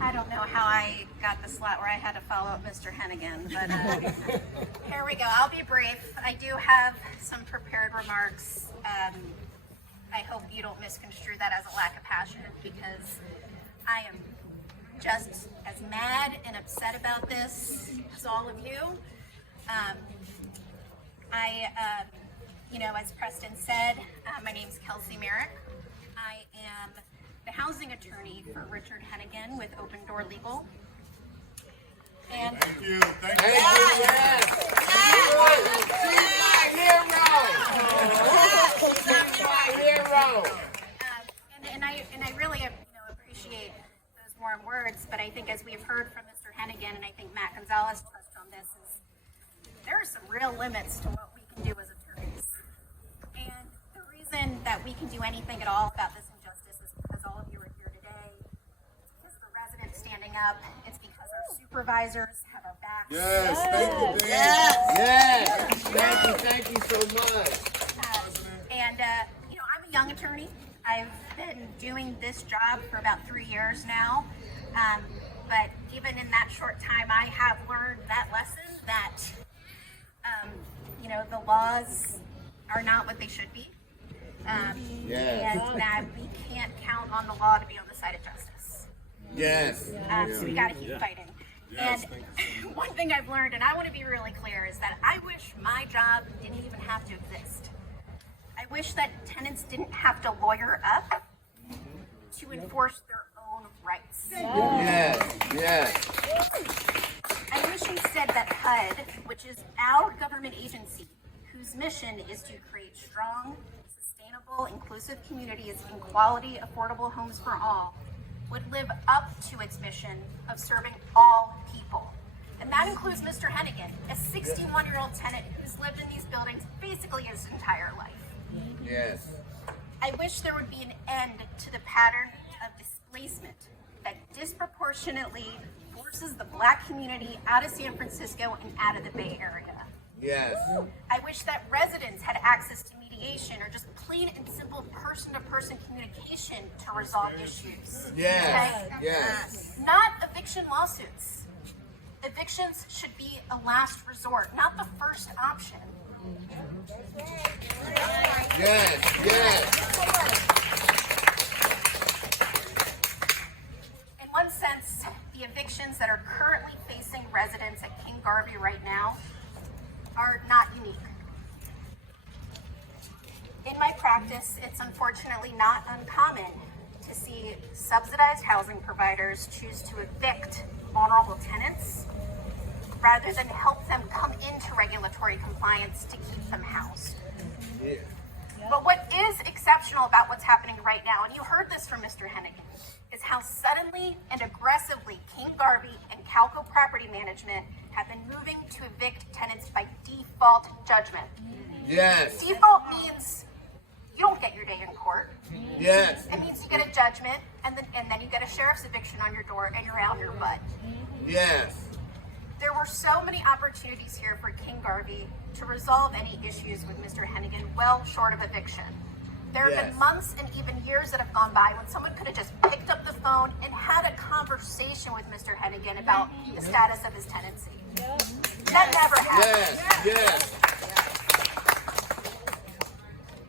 I don't know how I got the slot where I had to follow up Mr. Henegan, but here we go. I'll be brief. I do have some prepared remarks. I hope you don't misconstrue that as a lack of passion, because I am just as mad and upset about this as all of you. As Preston said, my name's Kelsey Merrick. I am the housing attorney for Richard Henegan with Open Door Legal. And Thank you. Thank you. And I really appreciate those warm words, but I think as we've heard from Mr. Henegan, and I think Matt Gonzalez touched on this, is there are some real limits to what we can do as attorneys. And the reason that we can do anything at all about this injustice is because all of you are here today. It's because of the residents standing up. It's because our supervisors have our backs. Yes, thank you, Dan. Yes. Thank you so much. I'm a young attorney. I've been doing this job for about 3 years now. But even in that short time, I have learned that lesson that, the laws are not what they should be. And that we can't count on the law to be on the side of justice. Yes. So we got to keep fighting. Yes, And one thing I've learned, and I want to be really clear, is that I wish my job didn't even have to exist. I wish that tenants didn't have to lawyer up to enforce their own rights. Yes. I wish instead that HUD, which is our government agency, whose mission is to create strong, sustainable, inclusive communities and quality, affordable homes for all, would live up to its mission of serving all people. And that includes Mr. Henegan, a 61-year-old tenant who's lived in these buildings basically his entire life. Yes. I wish there would be an end to the pattern of displacement that disproportionately forces the Black community out of San Francisco and out of the Bay Area. Yes. I wish that residents had access to mediation or just plain and simple person-to-person communication to resolve issues. Yes. Okay? Yes. Not eviction lawsuits. Evictions should be a last resort, not the first option. Yes. In one sense, the evictions that are currently facing residents at King Garvey right now are not unique. In my practice, it's unfortunately not uncommon to see subsidized housing providers choose to evict vulnerable tenants rather than help them come into regulatory compliance to keep them housed. Yeah. But what is exceptional about what's happening right now, and you heard this from Mr. Henegan, is how suddenly and aggressively King Garvey and Calco Property Management have been moving to evict tenants by default judgment. Yes. Default means you don't get your day in court. Yes. It means you get a judgment, and then you get a sheriff's eviction on your door, and you're out on your butt. Yes. There were so many opportunities here for King Garvey to resolve any issues with Mr. Henegan well short of eviction. There have been months and even years that have gone by when someone could have just picked up the phone and had a conversation with Mr. Henegan about the status of his tenancy. That never happened. Yes.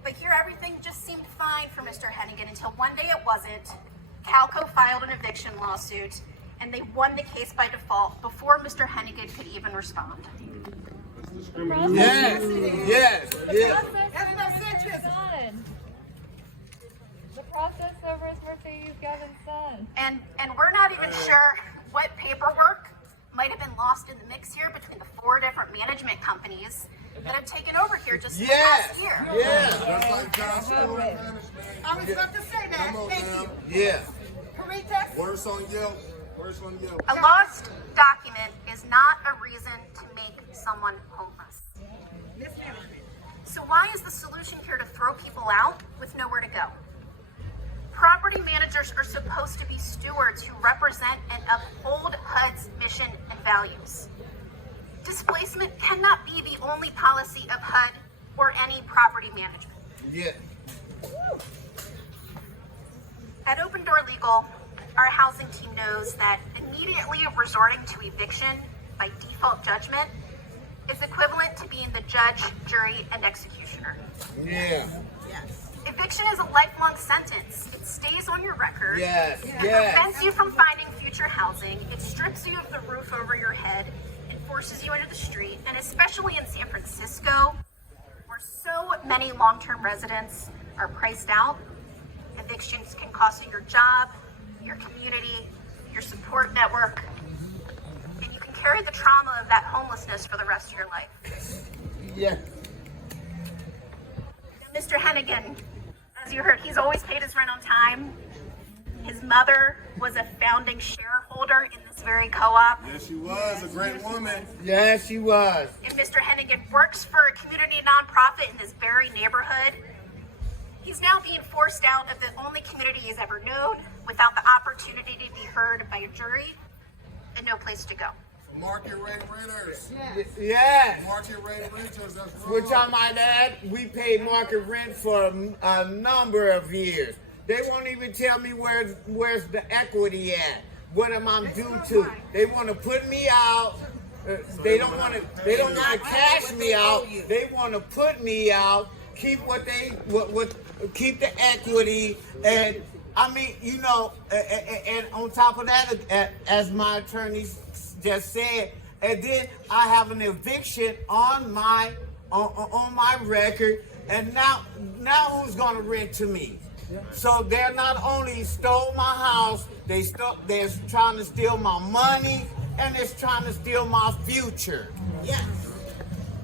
But here everything just seemed fine for Mr. Henegan until one day it wasn't. Calco filed an eviction lawsuit and they won the case by default before Mr. Henegan could even respond. Yes. The process over his Mercedes Gavin's son. And we're not even sure what paperwork might have been lost in the mix here between the 4 different management companies that have taken over here just in the past year. That's like John School management. I was about to say that. Come on, Thank man. you. Yeah. Correct. Worse on Yelp. Worse on Yelp. A lost document is not a reason to make someone homeless. So why is the solution here to throw people out with nowhere to go? Property managers are supposed to be stewards who represent and uphold HUD's mission and values. Displacement cannot be the only policy of HUD or any property management. Yeah. At Open Door Legal, our housing team knows that immediately resorting to eviction by default judgment is equivalent to being the judge, jury, and executioner. Yeah. Eviction is a lifelong sentence. It stays on your record. Yes. It Yes. prevents you from finding future housing. It strips you of the roof over your head and forces you into the street. And especially in San Francisco, where so many long-term residents are priced out, evictions can cost you your job, your community, your support network, and you can carry the trauma of that homelessness for the rest of your life. Yeah. Mr. Henegan, as you heard, he's always paid his rent on time. His mother was a founding shareholder in this very co-op. Yes, she was a great woman. Yes, she was. And Mr. Henegan works for a community nonprofit in this very neighborhood. He's now being forced out of the only community he's ever known without the opportunity to be heard by a jury and no place to go. Market rate renters. Yes. Market rate renters, that's wrong. Which I might add, we paid market rent for a number of years. They won't even tell me where's the equity at. What am I due to? They want to put me out. They don't want to cash me out. They want to put me out. Keep keep the equity, and I mean, you know, and on top of that, as my attorney just said, and then I have an eviction on my record, and now who's gonna rent to me? So they're not only stole my house, they're trying to steal my money, and they're trying to steal my future. Yes.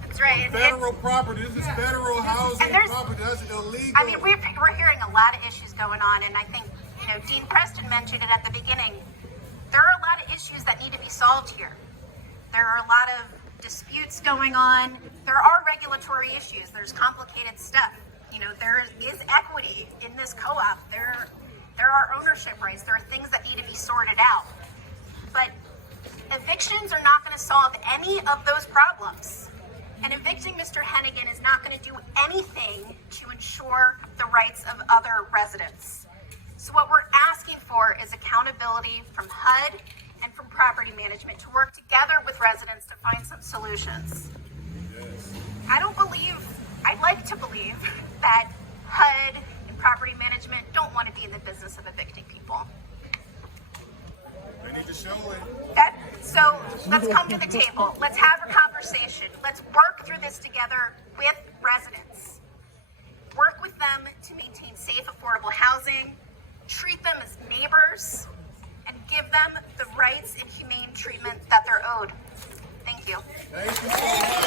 That's right. Federal property. This is federal housing property. That's illegal. I mean, we're hearing a lot of issues going on, and I think, you know, Dean Preston mentioned it at the beginning. There are a lot of issues that need to be solved here. There are a lot of disputes going on. There are regulatory issues. There's complicated stuff. You know, there is equity in this co-op. There are ownership rights. There are things that need to be sorted out. But evictions are not going to solve any of those problems. And evicting Mr. Henegan is not going to do anything to ensure the rights of other residents. So what we're asking for is accountability from HUD and from property management to work together with residents to find some solutions. I'd like to believe that HUD and property management don't want to be in the business of evicting people. They need to show it. So let's come to the table. Let's have a conversation. Let's work through this together with residents. Work with them to maintain safe, affordable housing, treat them as neighbors, and give them the rights and humane treatment that they're owed. Thank you. Thank you so much.